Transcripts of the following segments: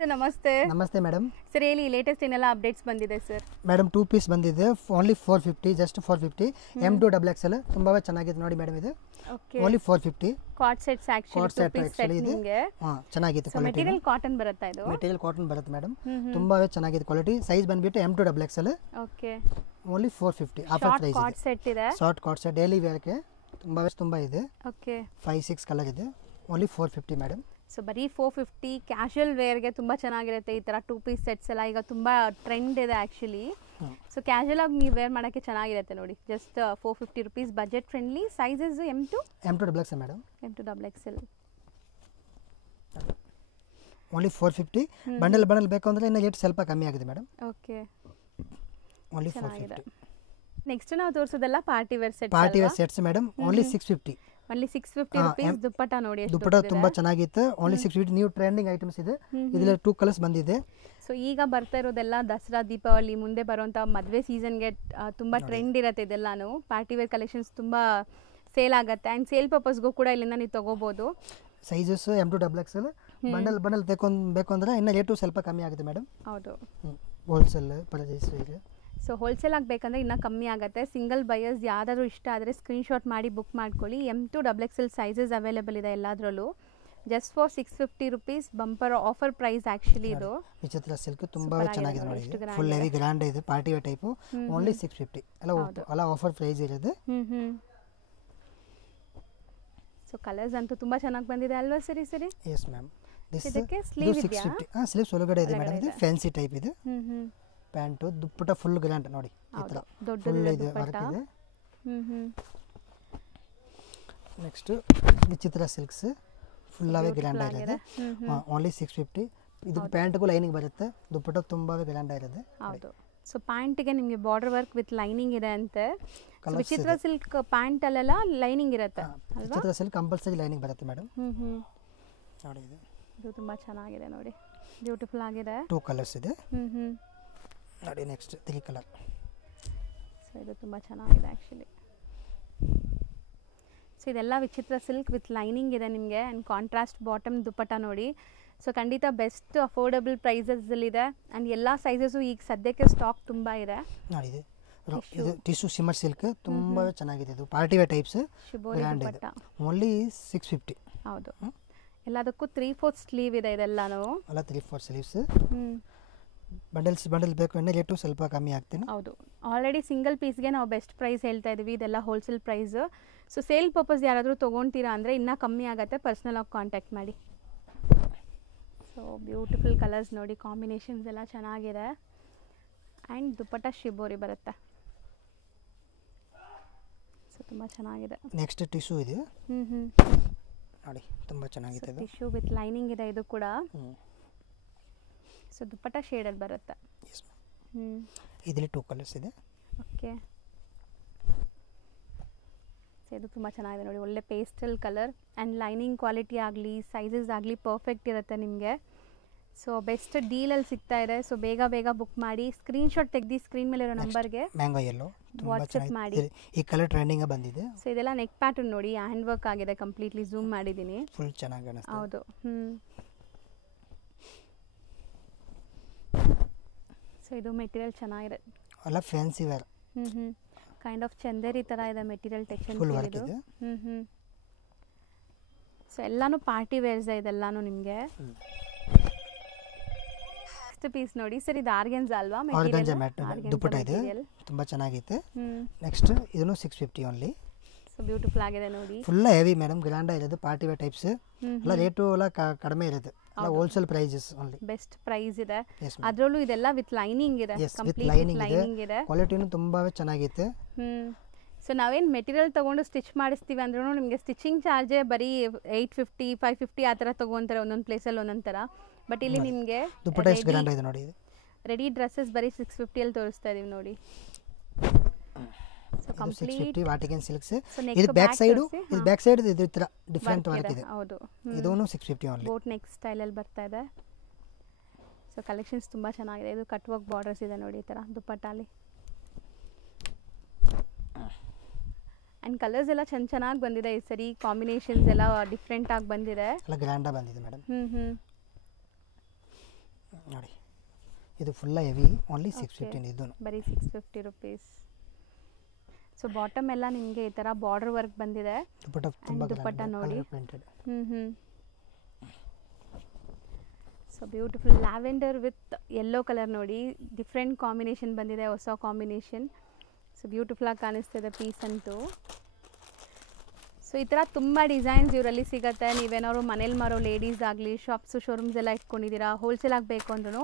Sir ನಮಸ್ತೆ. ನಮಸ್ತೆ madam. Sir ಹೇಳಿ, ಲೇಟೆಸ್ಟ್ ಏನೆಲ್ಲ ಅಪ್ಡೇಟ್ಸ್ ಬಂದಿದೆ ಸರ್? ಮೇಡಮ್ 2 ಪೀಸ್ ಬಂದಿದೆ, ಓನ್ಲಿ 450, ಜಸ್ಟ್ 450. M2 XXL ತುಂಬಾ ಚೆನ್ನಾಗಿದೆ ನೋಡಿ ಮೇಡಮ್. ಇದು only 450 card sets. Actually 2 piece set ನಿಮಗೆ ಚೆನ್ನಾಗಿದೆ ಕ್ವಾಲಿಟಿ. ಮೆಟೀರಿಯಲ್ ಕಾಟನ್ ಬರುತ್ತೆ. ಇದು ಮೆಟೀರಿಯಲ್ ಕಾಟನ್ ಬರುತ್ತೆ ಮೇಡಮ್. ತುಂಬಾ ಚೆನ್ನಾಗಿದೆ ಕ್ವಾಲಿಟಿ. ಸೈಜ್ ಬಂದ್ಬಿಟ್ಟು M2 XXL. Okay, only 450 offer price. Card set ಇದೆ, short card set daily wear ಗೆ ತುಂಬಾ ಇದೆ. ಓಕೆ, 5-6 ಕಲರ್ ಇದೆ. Only 450 madam. ಸೊ ಬರೀ 450 ಕ್ಯಾಶುಯಲ್ ವೇರ್ಗೆ ತುಂಬ ಚೆನ್ನಾಗಿರುತ್ತೆ. ಈ ಥರ 2 ಪೀಸ್ ಸೆಟ್ಸ್ ಎಲ್ಲ ಈಗ ತುಂಬ ಟ್ರೆಂಡ್ ಇದೆ ಆ್ಯಕ್ಚುಲಿ. ಸೊ ಕ್ಯಾಶುಯಲ್ ಆಗಿ ನೀವು ವೇರ್ ಮಾಡೋಕ್ಕೆ ಚೆನ್ನಾಗಿರುತ್ತೆ ನೋಡಿ. Just 450 rupees, budget friendly. Sizes M2 XXL madam. M2 XXL only 450. Bundle ಬೇಕು ಅಂದರೆ ಇನ್ನು ರೇಟ್ ಸ್ವಲ್ಪ ಕಮ್ಮಿ ಆಗಿದೆ ಮೇಡಮ್. Okay, only 450. ನೆಕ್ಸ್ಟ್ ನಾವು ತೋರಿಸೋದೆಲ್ಲ party wear set. Party wear sets madam. Only 650. Only 650 rupees. Dupatta ನೋಡಿ, ದುಪ್ಪಟ್ಟ ತುಂಬಾ ಚೆನ್ನಾಗಿತ್ತು. ಓನ್ಲಿ 650. ನ್ಯೂ ಟ್ರೆಂಡಿಂಗ್ ಐಟಮ್ಸ್ ಇದೆ. ಇದರಲ್ಲಿ 2 ಕಲರ್ಸ್ ಬಂದಿದೆ. ಸೊ ಈಗ ಬರ್ತಾ ಇರೋದೆಲ್ಲ ದಸರಾ, ದೀಪಾವಳಿ, ಮುಂದೆ ಬರುವಂಥ ಮದುವೆ ಸೀಸನ್ಗೆ ತುಂಬ ಟ್ರೆಂಡ್ ಇರುತ್ತೆ. ಇದೆಲ್ಲಾನು ಪಾರ್ಟಿ ವೇರ್ ಕಲೆಕ್ಷನ್ಸ್ ತುಂಬ ಸೇಲ್ ಆಗುತ್ತೆ. ಆ್ಯಂಡ್ ಸೇಲ್ ಪರ್ಪಸ್ಗೂ ಕೂಡ ಇಲ್ಲಿಂದ ನೀವು ತೊಗೋಬೋದು. Sizes M2 XXL. ಬಂಡಲ್ ಬೇಕು ಅಂದರೆ ಇನ್ನು ರೇಟು ಸ್ವಲ್ಪ ಕಮ್ಮಿ ಆಗುತ್ತೆ ಮೇಡಮ್. ಹೌದು, ಹೋಲ್ಸೇಲ್ ಪ್ರೈಸ್ ಇದೆ. ಸೊ ಹೋಲ್ಸೇಲ್ ಆಗಬೇಕಂದ್ರೆ ಇನ್ನೂ ಕಮ್ಮಿ ಆಗುತ್ತೆ. ಸಿಂಗಲ್ ಬಯರ್ಸ್ ಯಾವ್ದಾದ್ರು ಇಷ್ಟ ಆದರೆ ಸ್ಕ್ರೀನ್ಶಾಟ್ ಮಾಡಿ ಬುಕ್ ಮಾಡ್ಕೊಳ್ಳಿ. M2 XXL ಸೈಜಸ್ ಅವೈಲೇಬಲ್ ಇದೆ ಎಲ್ಲದರಲ್ಲೂ. Just for 650 rupees. Bumper offer price actually ಇದು. ವಿಚಿತ್ರ ಸಿಲ್ಕ್ ತುಂಬಾ ಚೆನ್ನಾಗಿದೆ ನೋಡಿ. ಫುಲ್ ಹೆವಿ ಗ್ರ್ಯಾಂಡ್ ಇದೆ, ಪಾರ್ಟಿ ವೇರ್ ಟೈಪು. ಓನ್ಲಿ 650 ಎಲ್ಲ ಆಫರ್ ಪ್ರೈಸ್ ಇರೋದು. ಸೊ ಕಲರ್ಸ್ ಅಂತೂ ತುಂಬ ಚೆನ್ನಾಗಿ ಬಂದಿದೆ ಅಲ್ವಾ? ಸರಿ. Yes ma'am. ಇದಕ್ಕೆ ಸ್ಲೀವ್ ಇದೆಯಾ? ಸ್ಲೀವ್ಸ್ ಒಳಗಡೆ ಇದೆ ಮೇಡಮ್. ಇದು ಫ್ಯಾನ್ಸಿ ಟೈಪ್ ಇದೆ. ಪ್ಯಾಂಟು ದುಪ್ಪಟ್ಟ ಫುಲ್ ಗ್ರ್ಯಾಂಡ್ ನೋಡಿ. ಈ ತರ ಫುಲ್ ಇದೆ, ವರ್ಕ್ ಇದೆ. ನೆಕ್ಸ್ಟ್ ವಿಚಿತ್ರ ಸಿಲ್ಕ್ಸ್ ಫುಲ್ ಅವೇ ಗ್ರ್ಯಾಂಡ್ ಆಗಿದೆ. ಓನ್ಲಿ 650. ಇದು ಪ್ಯಾಂಟ್ಗೂ ಲೈನಿಂಗ್ ಬರುತ್ತೆ. ದುಪ್ಪಟ್ಟ ತುಂಬಾ ಗ್ರ್ಯಾಂಡ್ ಆಗಿದೆ. ಹೌದು. ಸೊ ಪ್ಯಾಂಟಿಗೆ ನಿಮಗೆ ಬಾರ್ಡರ್ ವರ್ಕ್ ವಿತ್ ಲೈನಿಂಗ್ ಇದೆ ಅಂತೆ. ವಿಚಿತ್ರ ಸಿಲ್ಕ್ ಪ್ಯಾಂಟ್ ಅಲ್ಲೆಲ್ಲ ಲೈನಿಂಗ್ ಇರುತ್ತೆ ಅಲ್ವಾ? ವಿಚಿತ್ರ ಸಿಲ್ಕ್ ಕಂಪಲ್ಸರಿ ಲೈನಿಂಗ್ ಬರುತ್ತೆ ಮೇಡಮ್. ನೋಡಿ ಇದು ತುಂಬಾ ಚೆನ್ನಾಗಿದೆ ನೋಡಿ, ಬ್ಯೂಟಿಫುಲ್ ಆಗಿದೆ. 2 ಕಲರ್ಸ್ ಇದೆ ನೋಡಿ. Next 3 colour. ಸೊ ಇದು ತುಂಬ ಚೆನ್ನಾಗಿದೆ ಆ್ಯಕ್ಚುಲಿ. ಸೊ ಇದೆಲ್ಲ ವಿಚಿತ್ರ ಸಿಲ್ಕ್ ವಿತ್ ಲೈನಿಂಗ್ ಇದೆ ನಿಮಗೆ. ಆ್ಯಂಡ್ ಕಾಂಟ್ರಾಸ್ಟ್ ಬಾಟಮ್ ದುಪ್ಪಟ್ಟ ನೋಡಿ. ಸೊ ಖಂಡಿತ ಬೆಸ್ಟ್ ಅಫೋರ್ಡಬಲ್ ಪ್ರೈಸಸ್ಸಲ್ಲಿದೆ. ಆ್ಯಂಡ್ ಎಲ್ಲ ಸೈಜಸ್ಸು ಈಗ ಸದ್ಯಕ್ಕೆ ಸ್ಟಾಕ್ ತುಂಬ ಇದೆ ನೋಡಿ. ಇದು ಟಿಶ್ಯೂ ಶಿಮ್ಮರ್ ಸಿಲ್ಕ್ ತುಂಬ ಚೆನ್ನಾಗಿದೆ. ಇದು ಪಾರ್ಟಿ ವೇರ್ ಟೈಪ್ಸ್. ಗ್ರ್ಯಾಂಡ್ ಇದೆ. ಓನ್ಲಿ 650. ಹೌದು, ಎಲ್ಲದಕ್ಕೂ 3/4 ಸ್ಲೀವ್ ಇದೆ ಇದೆಲ್ಲನೂ. ಅಲ್ಲ 3/4 ಸ್ಲೀವ್ಸ್. ಬಂಡಲ್ ಬೇಕು ಅಂದರೆ ರೇಟು ಸ್ವಲ್ಪ ಕಮ್ಮಿ ಆಗ್ತೀನಿ. ಹೌದು, ಆಲ್ರೆಡಿ ಸಿಂಗಲ್ ಪೀಸ್ಗೆ ನಾವು ಬೆಸ್ಟ್ ಪ್ರೈಸ್ ಹೇಳ್ತಾ ಇದ್ದೀವಿ. ಇದೆಲ್ಲ wholesale price. So sale purpose ಯಾರಾದರೂ ತೊಗೊಳ್ತೀರಾ ಅಂದರೆ ಇನ್ನೂ ಕಮ್ಮಿ ಆಗುತ್ತೆ. ಪರ್ಸ್ನಲ್ ಆಗಿ ಕಾಂಟ್ಯಾಕ್ಟ್ ಮಾಡಿ. ಸೊ ಬ್ಯೂಟಿಫುಲ್ ಕಲರ್ಸ್ ನೋಡಿ, ಕಾಂಬಿನೇಷನ್ಸ್ ಎಲ್ಲ ಚೆನ್ನಾಗಿದೆ. ಆ್ಯಂಡ್ ದುಪ್ಪಟ್ಟ ಶಿಬೋರಿ ಬರುತ್ತೆ. ಸೊ ತುಂಬ ಚೆನ್ನಾಗಿದೆ. ನೆಕ್ಸ್ಟ್ ಟಿಶ್ಯೂ ಇದೆ ನೋಡಿ, ತುಂಬ ಚೆನ್ನಾಗಿದೆ. ಟಿಶ್ಯೂ ವಿತ್ ಲೈನಿಂಗ್ ಇದೆ ಇದು ಕೂಡ. ಸೊ ದುಪ್ಪಟ್ಟ ಶೇಡಲ್ಲಿ ಬರುತ್ತೆ. ಇದರಲ್ಲಿ 2 ಕಲರ್ಸ್ ಇದೆ. ಓಕೆ, ಸೊ ಇದು ತುಂಬ ಚೆನ್ನಾಗಿದೆ ನೋಡಿ. ಒಳ್ಳೆ pastel colour. And lining quality ಆಗಲಿ ಸೈಜಸ್ ಆಗಲಿ ಪರ್ಫೆಕ್ಟ್ ಇರುತ್ತೆ ನಿಮಗೆ. ಸೊ ಬೆಸ್ಟ್ ಡೀಲಲ್ಲಿ ಸಿಗ್ತಾ ಇದೆ. ಸೊ ಬೇಗ ಬುಕ್ ಮಾಡಿ. ಸ್ಕ್ರೀನ್ಶಾಟ್ ತೆಗೆದು ಸ್ಕ್ರೀನ್ ಮೇಲೆ ಇರೋ ನಂಬರ್ಗೆ ಮ್ಯಾಂಗೋ ಯೆಲ್ಲೋ ವಾಟ್ಸಪ್ ಮಾಡಿ. ಈ ಕಲರ್ ಟ್ರೆಂಡಿಂಗ್ ಬಂದಿದೆ. ಸೊ ಇದೆಲ್ಲ ನೆಕ್ ಪ್ಯಾಟರ್ನ್ ನೋಡಿ, ಹ್ಯಾಂಡ್ ವರ್ಕ್ ಆಗಿದೆ. ಕಂಪ್ಲೀಟ್ಲಿ ಝೂಮ್ ಮಾಡಿದ್ದೀನಿ. ಫುಲ್ ಚೆನ್ನಾಗಿ ಅನಿಸ್ತಿದೆ. ಹೌದು. ಸೊ ಇದು ಮೆಟೀರಿಯಲ್ ಚೆನ್ನಾಗಿದೆ. ಅಲ್ಲ fancy wear. Kind of Chanderi ಥರ ಇದೆ ಮೆಟೀರಿಯಲ್. ಟೆಕ್ಸ್ಚರ್ ಇದು. ಸೊ ಎಲ್ಲಾನು ಪಾರ್ಟಿ ವೇರ್ಸ್ ಇದೆಲ್ಲಾನು ನಿಮಗೆ. ನೆಕ್ಸ್ಟ್ ಪೀಸ್ ನೋಡಿ ಸರ್, ಇದು ಆರ್ಗೆನ್ಜಾ ಅಲ್ವಾ? ಆರ್ಗೆನ್ಜಾ ದುಪ್ಪಟ್ಟ ಇದೆ, ತುಂಬಾ ಚೆನ್ನಾಗಿದೆ. ನೆಕ್ಸ್ಟ್ ಇದನ್ನು 650 ಓನ್ಲಿ. ಸೊ ಬ್ಯೂಟಿಫುಲ್ ಆಗಿದೆ ನೋಡಿ. ಫುಲ್ ಹೆವಿ ಮೇಡಮ್, ಗ್ರ್ಯಾಂಡ್ ಇರೋದು. ಪಾರ್ಟಿ ವೇರ್ ಟೈಪ್ಸ್ ಎಲ್ಲ. ರೇಟು ಎಲ್ಲ ಕಡಿಮೆ ಇರುತ್ತೆ. ಎಲ್ಲ wholesale prices only. Best price ಇದೆ. ಅದರಲ್ಲೂ ಇದೆಲ್ಲ ವಿತ್ ಲೈನಿಂಗ್ ಇದೆ. ಕಂಪ್ಲೀಟ್ ಲೈನಿಂಗ್ ಇದೆ. ಕ್ವಾಲಿಟಿನೂ ತುಂಬಾ ಚೆನ್ನಾಗಿದೆ. ಸೊ ನಾವೇನು ಮೆಟೀರಿಯಲ್ ತೊಗೊಂಡು ಸ್ಟಿಚ್ ಮಾಡಿಸ್ತೀವಿ ಅಂದ್ರೂ ನಿಮಗೆ ಸ್ಟಿಚಿಂಗ್ ಚಾರ್ಜೇ ಬರೀ 850 550 ಆ ಥರ ತೊಗೊತಾರೆ ಒಂದೊಂದು ಪ್ಲೇಸಲ್ಲಿ ಒಂದೊಂದು ಥರ. ಬಟ್ ಇಲ್ಲಿ ನಿಮಗೆ ರೆಡಿ ಡ್ರೆಸ್ಸಸ್ ಬರೀ 650 ತೋರಿಸ್ತಾ ಇದೀವಿ ನೋಡಿ. So complete Vatican silks. ಇದು ಬ್ಯಾಕ್ ಸೈಡ್ ಇದು ತರ ಡಿಫರೆಂಟ್ ವರ್ಕ್ ಇದೆ. ಹೌದು, ಇದೂನು 650 ಓನ್ಲಿ. ಬೋಟ್ ನೆಕ್ ಸ್ಟೈಲ್ ಅಲ್ಲಿ ಬರ್ತಾ ಇದೆ. ಸೊ ಕಲೆಕ್ಷನ್ಸ್ ತುಂಬಾ ಚೆನ್ನಾಗಿದೆ. ಇದು ಕಟ್ ವರ್ಕ್ ಬಾರ್ಡರ್ಸ್ ಇದೆ ನೋಡಿ ಈ ತರ ದುಪ್ಪಟ್ಟಾಲಿ. ಆ್ಯಂಡ್ ಕಲರ್ಸ್ ಎಲ್ಲ ಚೆನ್ನಾಗಿ ಬಂದಿದೆ ಈ ಸರಿ. ಕಾಂಬಿನೇಷನ್ಸ್ ಎಲ್ಲ ಡಿಫ್ರೆಂಟ್ ಆಗಿ ಬಂದಿದೆ. ಎಲ್ಲ ಗ್ರ್ಯಾಂಡ್ ಆಗಿ ಬಂದಿದೆ ಮೇಡಮ್. ನೋಡಿ ಇದು ಫುಲ್ಲ ಹೆವಿ ಓನ್ಲಿ 615 ಇದು ಬರೀ 650 ರುಪೀಸ್. ಸೊ ಬಾಟಮ್ ಎಲ್ಲ ನಿಮಗೆ ಈ ಥರ ಬಾರ್ಡರ್ ವರ್ಕ್ ಬಂದಿದೆ. ದುಪ್ಪಟ್ಟ ನೋಡಿ. So beautiful lavender with yellow colour ನೋಡಿ, ಡಿಫ್ರೆಂಟ್ ಕಾಂಬಿನೇಷನ್ ಬಂದಿದೆ, ಹೊಸ ಕಾಂಬಿನೇಷನ್. ಸೊ ಬ್ಯೂಟಿಫುಲ್ಲಾಗಿ ಕಾಣಿಸ್ತಿದೆ ಪೀಸ್ ಅಂತೂ. ಸೊ ಈ ಥರ ತುಂಬ ಡಿಸೈನ್ಸ್ ಇವರಲ್ಲಿ ಸಿಗುತ್ತೆ. ನೀವೇನಾದ್ರು ಮನೇಲಿ ಮಾರೋ ಲೇಡೀಸ್ ಆಗಲಿ, ಶಾಪ್ಸು ಶೋರೂಮ್ಸ್ ಎಲ್ಲ ಇಟ್ಕೊಂಡಿದ್ದೀರಾ, ಹೋಲ್ಸೇಲ್ ಆಗಬೇಕು ಅಂದ್ರೂ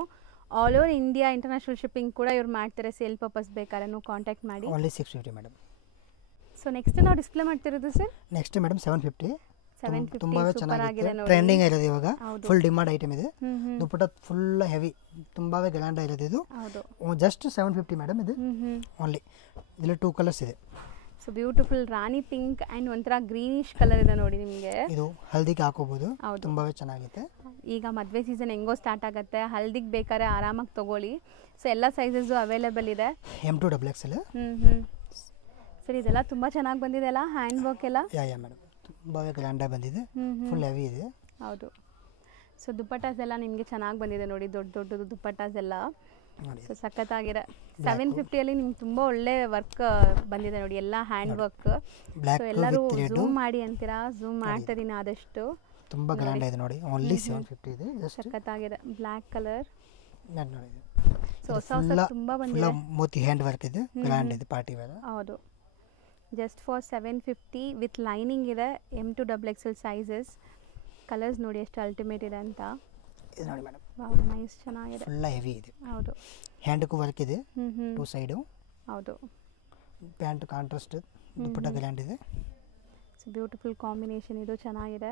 all over India international shipping ಕೂಡ ಇವ್ರು ಮಾಡ್ತಾರೆ. ಸೇಲ್ ಪರ್ಪಸ್ ಬೇಕಾದ್ರೂ ಕಾಂಟ್ಯಾಕ್ಟ್ ಮಾಡಿ. Only 650 madam. ಸೊ ನೆಕ್ಸ್ಟ್ ನಾವು ಡಿಸ್ಪ್ಲೇ ಮಾಡ್ತಿರೋದು ಸರ್ ನೆಕ್ಸ್ಟ್ ಮೇಡಮ್ 750 ತುಂಬಾ ಸೂಪರ್ ಚೆನ್ನಾಗಿದೆ, ಆಗಿದೆ ನೋಡಿ. ಟ್ರೆಂಡಿಂಗ್ ಇರೋದು ಇವಾಗ, ಫುಲ್ ಡಿಮಾಂಡ್ ಐಟಮ್ ಇದೆ. ದುಪ್ಪಟ್ಟ ಫುಲ್ ಹೆವಿ, ತುಂಬಾ ಗ್ರ್ಯಾಂಡ್ ಇರೋದು ಇದು. ಹೌದು, ಜಸ್ಟ್ 750 ಮೇಡಮ್ ಇದು ಓನ್ಲಿ. ಇದರಲ್ಲಿ 2 ಕಲರ್ಸ್ ಇದೆ. So beautiful Rani pink and ಒಂಥರ ಗ್ರೀನಿಶ್ ಕಲರ್ ಇದೆ ನೋಡಿ ನಿಮಗೆ. ಇದು ಹಲ್ದಿಗೆ ಹಾಕೋಬಹುದು, ತುಂಬಾ ಚೆನ್ನಾಗಿದೆ. ಈಗ ಮದುವೆ ಸೀಸನ್ ಹೆಂಗೋ ಸ್ಟಾರ್ಟ್ ಆಗುತ್ತೆ, ಹಲ್ದಿಗೆ ಬೇಕಾದ್ರೆ ಆರಾಮಾಗಿ ತೊಗೊಳ್ಳಿ. ಸೊ ಎಲ್ಲ ಸೈಜಸ್ಸು ಅವೈಲೇಬಲ್ ಇದೆ. M2XXL. ಸರ್ ಇದೆಲ್ಲ ತುಂಬ ಚೆನ್ನಾಗಿ ಬಂದಿದೆ ಅಲ್ಲ, ಹ್ಯಾಂಡ್ ವರ್ಕ್ ಎಲ್ಲ. ಯಾ ಮೇಡಮ್, ತುಂಬಾ ಗ್ರ್ಯಾಂಡಾಗಿ ಬಂದಿದೆ, ಫುಲ್ ಹೆವಿ ಇದೆ. ಹೌದು. ಸೊ ದುಪ್ಪಟ್ಟಾಸ್ ಎಲ್ಲ ನಿಮಗೆ ಚೆನ್ನಾಗಿ ಬಂದಿದೆ ನೋಡಿ, ದೊಡ್ಡ ದೊಡ್ಡದು ದುಪ್ಪಟ್ಟಾಸ್ ಎಲ್ಲ. ಸೊ ಸಖತ್ತಾಗಿದೆ. 750 ನಿಮ್ಗೆ ತುಂಬ ಒಳ್ಳೆ ವರ್ಕ್ ಬಂದಿದೆ ನೋಡಿ, ಎಲ್ಲ ಹ್ಯಾಂಡ್ ವರ್ಕ್. ಸೊ ಎಲ್ಲರೂ ಝೂಮ್ ಮಾಡಿ ಅಂತೀರಾ, ಝೂಮ್ ಮಾಡ್ತಾ ಇದೀನಿ ಆದಷ್ಟು. ತುಂಬಾ ಗ್ರ್ಯಾಂಡ್ ಇದೆ ನೋಡಿ, ಓನ್ಲಿ 750 ಇದೆ. ಸಖತ್ತಾಗಿದೆ ಬ್ಲ್ಯಾಕ್ ಕಲರ್. ನೋಡಿ ಸೊ ಹೊಸ ಹೊಸ ತುಂಬ ಬಂದಿದೆ. ಮೋತಿ ಹ್ಯಾಂಡ್ ವರ್ಕ್ ಇದೆ, ಗ್ರ್ಯಾಂಡ್ ಇದೆ, ಪಾರ್ಟಿ ವೇರ್. ಹೌದು, ಜಸ್ಟ್ ಫಾರ್ 750 ವಿತ್ ಲೈನಿಂಗ್ ಇದೆ. M2XXL sizes. ಕಲರ್ಸ್ ನೋಡಿ ಎಷ್ಟು ಅಲ್ಟಿಮೇಟ್ ಇದೆ ಅಂತ. ಇದು ನೋಡಿ ಮೇಡಮ್, ವಾವ್ ನೈಸ್, ಚೆನ್ನಾಗಿದೆ, ಫುಲ್ ಹೆವಿ ಇದೆ. ಹೌದು, ಹ್ಯಾಂಡ್ಗೂ ವರ್ಕ್ ಇದೆ, 2 ಸೈಡು. ಹೌದು, ಪ್ಯಾಂಟ್ ಕಾಂಟ್ರಾಸ್ಟ್, ದುಪ್ಪಟ್ಟ ಗ್ರ್ಯಾಂಡ್ ಇದೆ. ಸೊ ಬ್ಯೂಟಿಫುಲ್ ಕಾಂಬಿನೇಷನ್, ಇದು ಚೆನ್ನಾಗಿದೆ.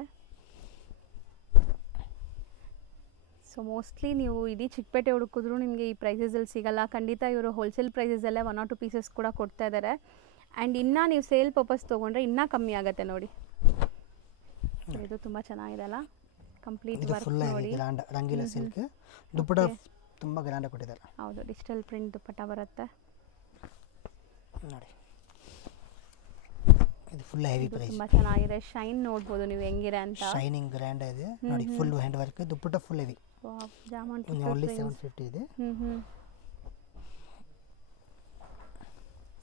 ಸೊ ಮೋಸ್ಟ್ಲಿ ನೀವು ಇಡೀ ಚಿಕ್ಕಪೇಟೆ ಹುಡುಕಿದ್ರು ನಿಮಗೆ ಈ ಪ್ರೈಸಸಲ್ಲಿ ಸಿಗಲ್ಲ. ಖಂಡಿತ ಇವರು ಹೋಲ್ಸೇಲ್ ಪ್ರೈಸಸಲ್ಲೇ 1 or 2 ಪೀಸಸ್ ಕೂಡ ಕೊಡ್ತಾ ಇದ್ದಾರೆ. ಆ್ಯಂಡ್ ಇನ್ನೂ ನೀವು ಸೇಲ್ ಪರ್ಪಸ್ ತೊಗೊಂಡ್ರೆ ಇನ್ನೂ ಕಮ್ಮಿ ಆಗುತ್ತೆ ನೋಡಿ. ಇದು ತುಂಬ ಚೆನ್ನಾಗಿದೆ ಅಲ್ಲ, ಕಂಪ್ಲೀಟ್ ವರ್ಕ್ ನೋಡಿ. ಗ್ರ್ಯಾಂಡ್ ರಂಗೀಲ ಸಿಲ್ಕ್ ದುಪ್ಪಟ್ಟ ತುಂಬ ಗ್ರ್ಯಾಂಡ್ ಕೊಟ್ಟಿದ್ದಾರೆ. ಹೌದು, ಡಿಜಿಟಲ್ ಪ್ರಿಂಟ್ ದುಪ್ಪಟ್ಟ ಬರುತ್ತೆ ನೋಡಿ. ಇದು ಫುಲ್ ಹೆವಿ ಪ್ರೈಸ್, ತುಂಬ ಚೆನ್ನಾಗಿದೆ. ಶೈನ್ ನೋಡ್ಬೋದು ನೀವು ಹೆಂಗಿದೆ ಅಂತ, ಶೈನಿಂಗ್ ಗ್ರ್ಯಾಂಡ್ ಇದೆ ನೋಡಿ. ಫುಲ್ ಹ್ಯಾಂಡ್ ವರ್ಕ್, ದುಪ್ಪಟ್ಟ ಫುಲ್ ಹೆವಿ. ಜಾಮೂನ್ ಓನ್ಲಿ 750 ಇದೆ.